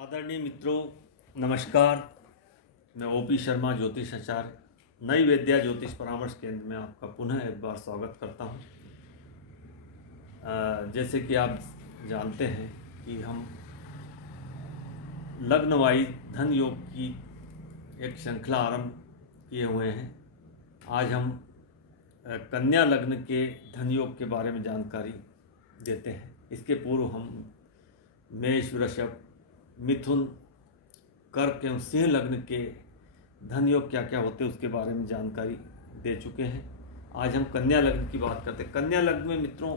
आदरणीय मित्रों, नमस्कार। मैं ओपी शर्मा, ज्योतिष आचार्य, नई विद्या ज्योतिष परामर्श केंद्र में आपका पुनः एक बार स्वागत करता हूं। जैसे कि आप जानते हैं कि हम लग्न वाइज धन योग की एक श्रृंखला आरंभ किए हुए हैं। आज हम कन्या लग्न के धन योग के बारे में जानकारी देते हैं। इसके पूर्व हम मेष, वृषभ, मिथुन, कर्क एवं सिंह लग्न के धन योग क्या क्या होते हैं उसके बारे में जानकारी दे चुके हैं। आज हम कन्या लग्न की बात करते हैं। कन्या लग्न में मित्रों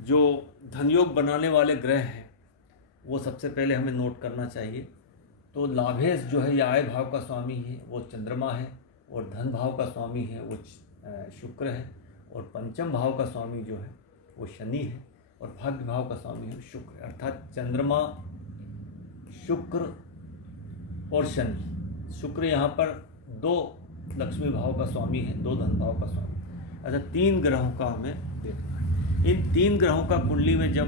जो धन योग बनाने वाले ग्रह हैं वो सबसे पहले हमें नोट करना चाहिए। तो लाभेश जो है या आय भाव का स्वामी है वो चंद्रमा है, और धन भाव का स्वामी है वो शुक्र है, और पंचम भाव का स्वामी जो है वो शनि है, और भाग्य भाव का स्वामी है शुक्र। अर्थात चंद्रमा, शुक्र और शनि। शुक्र यहाँ पर दो लक्ष्मी भाव का स्वामी है, दो धन भाव का स्वामी। अच्छा, तीन ग्रहों का हमें देखना है। इन तीन ग्रहों का कुंडली में जब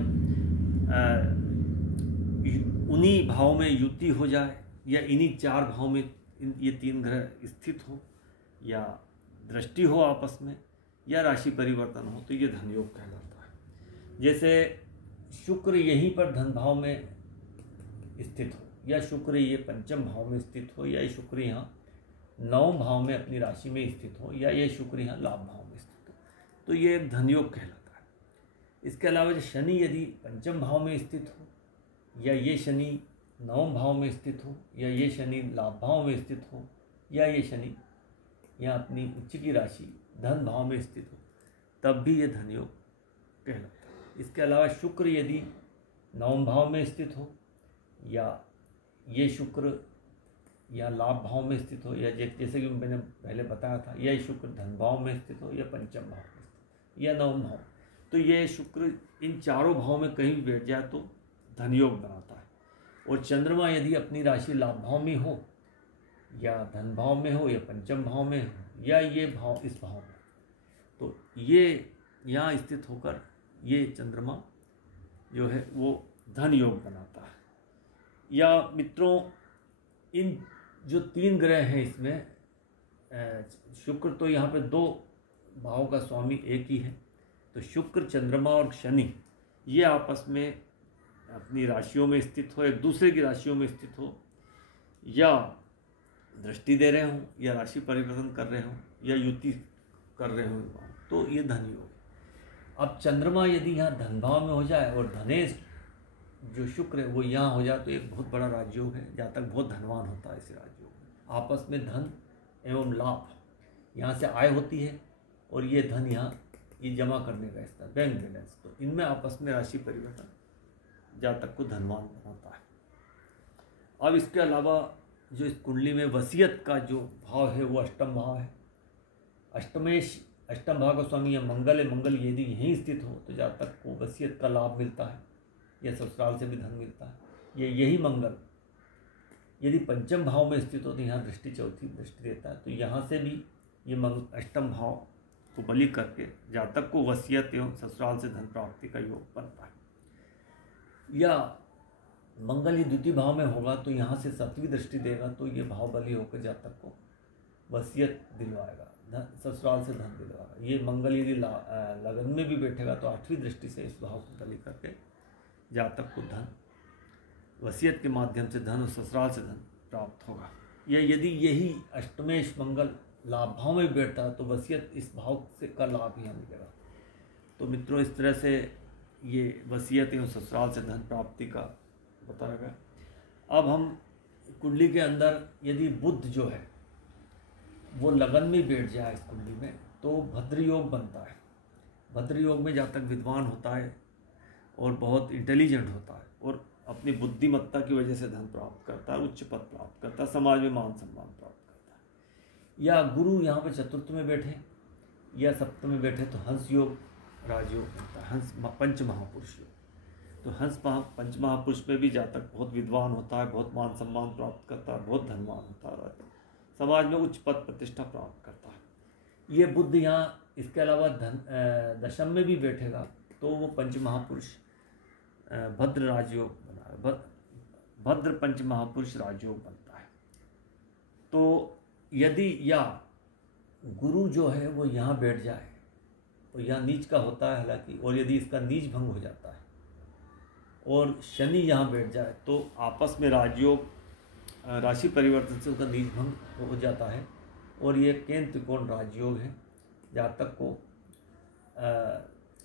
उन्हीं भाव में युति हो जाए या इन्हीं चार भाव में ये तीन ग्रह स्थित हो या दृष्टि हो आपस में या राशि परिवर्तन हो तो ये धन योग कहलाता है। जैसे शुक्र यहीं पर धन भाव में स्थित हो, या शुक्र ये पंचम भाव में स्थित हो, या ये शुक्र यहाँ नवम भाव में अपनी राशि में स्थित हो, या ये शुक्र यहाँ लाभ भाव में स्थित हो, तो ये एक धन योग कहलाता है। इसके अलावा शनि यदि पंचम भाव में स्थित हो, या ये शनि नवम भाव में स्थित हो, या ये शनि लाभ भाव में स्थित हो, या ये शनि यहाँ अपनी उच्च की राशि धन भाव में स्थित हो, तब भी ये धन योग कहलाता है। इसके अलावा शुक्र यदि नवम भाव में स्थित हो, या ये शुक्र या लाभ भाव में स्थित हो, या जैसे कि मैंने पहले बताया था, या शुक्र धन भाव में स्थित हो, या पंचम भाव में स्थित या नवम भाव, तो ये शुक्र इन चारों भाव में कहीं भी बैठ जाए तो धन योग बनाता है। और चंद्रमा यदि अपनी राशि लाभ भाव में हो, या धन भाव में हो, या पंचम भाव में हो, या ये भाव इस भाव में, तो ये यहाँ स्थित होकर ये चंद्रमा जो है वो धन योग बनाता है। या मित्रों, इन जो तीन ग्रह हैं इसमें शुक्र तो यहाँ पे दो भाव का स्वामी एक ही है, तो शुक्र, चंद्रमा और शनि ये आपस में अपनी राशियों में स्थित हो, एक दूसरे की राशियों में स्थित हो, या दृष्टि दे रहे हों, या राशि परिवर्तन कर रहे हों, या युति कर रहे हों, तो ये धन योग। अब चंद्रमा यदि यहाँ धन भाव में हो जाए और धनेश जो शुक्र है वो यहाँ हो जाए तो एक बहुत बड़ा राजयोग है। जातक बहुत धनवान होता है इस राजयोग में। आपस में धन एवं लाभ, यहाँ से आय होती है और ये धन यहाँ ये जमा करने का स्तर, बैंक बैलेंस, तो इनमें आपस में राशि परिवर्तन जातक को धनवान बनाता है। अब इसके अलावा जो इस कुंडली में वसीयत का जो भाव है वो अष्टम भाव है। अष्टम भाव का स्वामी या मंगल है। मंगल यदि यहीं स्थित हो तो जातक को वसीयत का लाभ मिलता है, या ससुराल से भी धन मिलता है। यही मंगल यदि पंचम भाव में स्थित हो तो यहाँ दृष्टि, चौथी दृष्टि देता है, तो यहाँ से भी ये अष्टम भाव को बलि करके जातक को वसीयत एवं ससुराल से धन प्राप्ति का योग बनता है। या मंगल ये द्वितीय भाव में होगा तो यहाँ से सप्तमी दृष्टि देगा, तो ये भाव बलि होकर जातक को वसीयत दिलवाएगा, धन ससुराल से धन दिलवाएगा। ये मंगल यदि लगन में भी बैठेगा तो आठवीं दृष्टि से इस भाव को बलि करके जातक को धन वसीयत के माध्यम से धन और ससुराल से धन प्राप्त होगा। या यदि यही अष्टमेश मंगल लाभ भाव में बैठता है तो वसीयत इस भाव से का लाभ यहाँ मिलेगा। तो मित्रों, इस तरह से ये वसीयत एवं ससुराल से धन प्राप्ति का बताया गया। अब हम कुंडली के अंदर यदि बुध जो है वो लगन में बैठ जाए इस कुंडली में तो भद्र योग बनता है। भद्र योग में जातक विद्वान होता है और बहुत इंटेलिजेंट होता है, और अपनी बुद्धिमत्ता की वजह से धन प्राप्त करता है, उच्च पद प्राप्त करता है, समाज में मान सम्मान प्राप्त करता है। या गुरु यहाँ पर चतुर्थ में बैठे या सप्तम में बैठे तो हंस योग राजयोग बनता है, हंस पंच महापुरुष योग। तो हंस पंच महापुरुष में भी जातक बहुत विद्वान होता है, बहुत मान सम्मान प्राप्त करता है, बहुत धनवान होता है, समाज में उच्च पद प्रतिष्ठा प्राप्त करता है। ये बुद्ध यहाँ इसके अलावा दशम में भी बैठेगा तो वो पंच महापुरुष भद्र राजयोग बना, भद्र पंच महापुरुष राजयोग बनता है। तो यदि या गुरु जो है वो यहाँ बैठ जाए तो यहाँ नीच का होता है हालांकि, और यदि इसका नीच भंग हो जाता है और शनि यहाँ बैठ जाए तो आपस में राजयोग राशि परिवर्तन से उसका नीच भंग हो जाता है। और ये केंद्र त्रिकोण राजयोग है। जातक को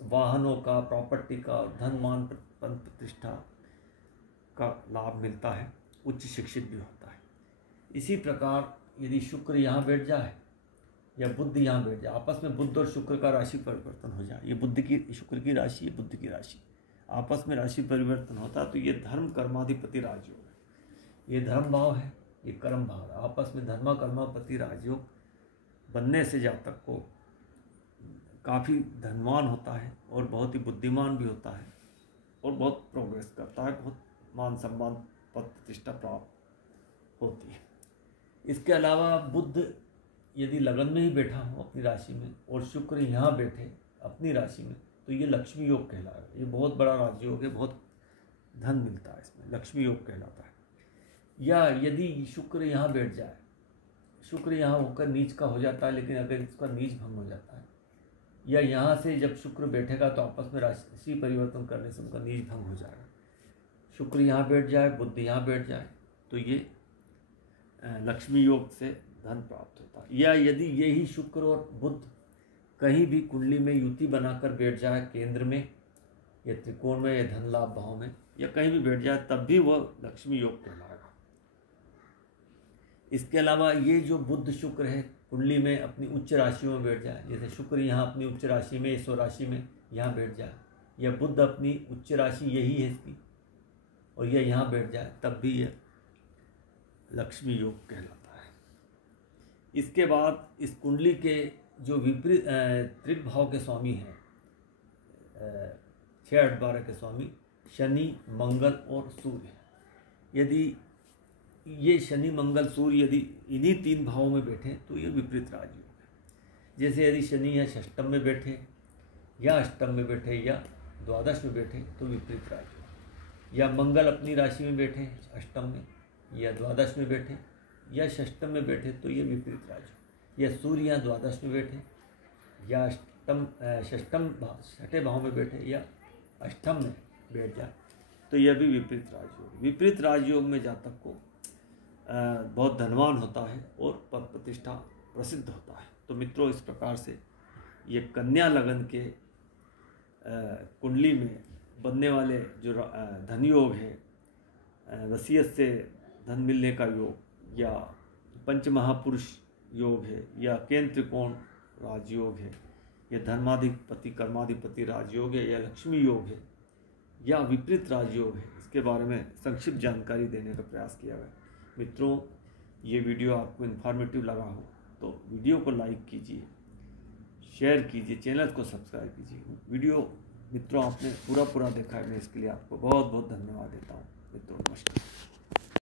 वाहनों का, प्रॉपर्टी का, धन मान प्रतिष्ठा का लाभ मिलता है, उच्च शिक्षित भी होता है। इसी प्रकार यदि शुक्र यहाँ बैठ जाए या बुध यहाँ बैठ जाए, आपस में बुध और शुक्र का राशि परिवर्तन हो जाए, ये बुध की शुक्र की राशि, ये बुध की राशि, आपस में राशि परिवर्तन होता है तो ये धर्म कर्माधिपति राजयोग है। ये धर्म भाव है, ये कर्म भाव है। आपस में धर्मा कर्मापति राजयोग बनने से जातक को काफ़ी धनवान होता है और बहुत ही बुद्धिमान भी होता है और बहुत प्रोग्रेस करता है, बहुत मान सम्मान पद प्रतिष्ठा प्राप्त होती है। इसके अलावा बुध यदि लगन में ही बैठा हो अपनी राशि में और शुक्र यहाँ बैठे अपनी राशि में तो ये लक्ष्मी योग कहलाएगा। ये बहुत बड़ा राजयोग है, बहुत धन मिलता है इसमें, लक्ष्मी योग कहलाता है। या यदि शुक्र यहाँ बैठ जाए, शुक्र यहाँ होकर नीच का हो जाता है, लेकिन अगर इसका नीच भंग हो जाता है, या यहाँ से जब शुक्र बैठेगा तो आपस में राशि परिवर्तन करने से उनका नीच भंग हो जाएगा। शुक्र यहाँ बैठ जाए, बुध यहाँ बैठ जाए तो ये लक्ष्मी योग से धन प्राप्त होता है। या यदि यही शुक्र और बुध कहीं भी कुंडली में युति बनाकर बैठ जाए, केंद्र में या त्रिकोण में या धन लाभ भाव में या कहीं भी बैठ जाए, तब भी वह लक्ष्मी योग कहलाएगा। इसके अलावा ये जो बुध शुक्र है कुंडली में अपनी उच्च राशियों में बैठ जाए, जैसे शुक्र यहाँ अपनी उच्च राशि में, स्वराशि में यहाँ बैठ जाए, या बुध अपनी उच्च राशि यही है इसकी और यह यहाँ बैठ जाए, तब भी यह लक्ष्मी योग कहलाता है। इसके बाद इस कुंडली के जो विपरीत त्रिक भाव के स्वामी हैं, 6, 8, 12 के स्वामी शनि, मंगल और सूर्य, यदि ये शनि, मंगल, सूर्य यदि इन्हीं 3 भावों में बैठे तो ये विपरीत राजयोग है। जैसे यदि शनि या षष्टम में बैठे या अष्टम में बैठे या द्वादश में बैठे तो विपरीत राजयोग, या मंगल अपनी राशि में बैठे अष्टम में या द्वादश में बैठे या षष्टम में बैठे तो ये विपरीत राजयोग, या सूर्य या द्वादश में बैठे या छठे भाव में बैठे या अष्टम में बैठ जाए तो यह भी विपरीत राजयोग। विपरीत राजयोग में जातक को बहुत धनवान होता है और पद प्रतिष्ठा प्रसिद्ध होता है। तो मित्रों, इस प्रकार से ये कन्या लगन के कुंडली में बनने वाले जो धन योग है, वसीयत से धन मिलने का योग, या पंच महापुरुष योग है, या केंद्र त्रिकोण राजयोग है, या धर्माधिपति कर्माधिपति राजयोग है, या लक्ष्मी योग है, या विपरीत राजयोग है, इसके बारे में संक्षिप्त जानकारी देने का प्रयास किया गया। मित्रों, ये वीडियो आपको इन्फॉर्मेटिव लगा हो तो वीडियो को लाइक कीजिए, शेयर कीजिए, चैनल को सब्सक्राइब कीजिए। वीडियो मित्रों आपने पूरा देखा है, मैं इसके लिए आपको बहुत बहुत धन्यवाद देता हूँ। मित्रों नमस्कार।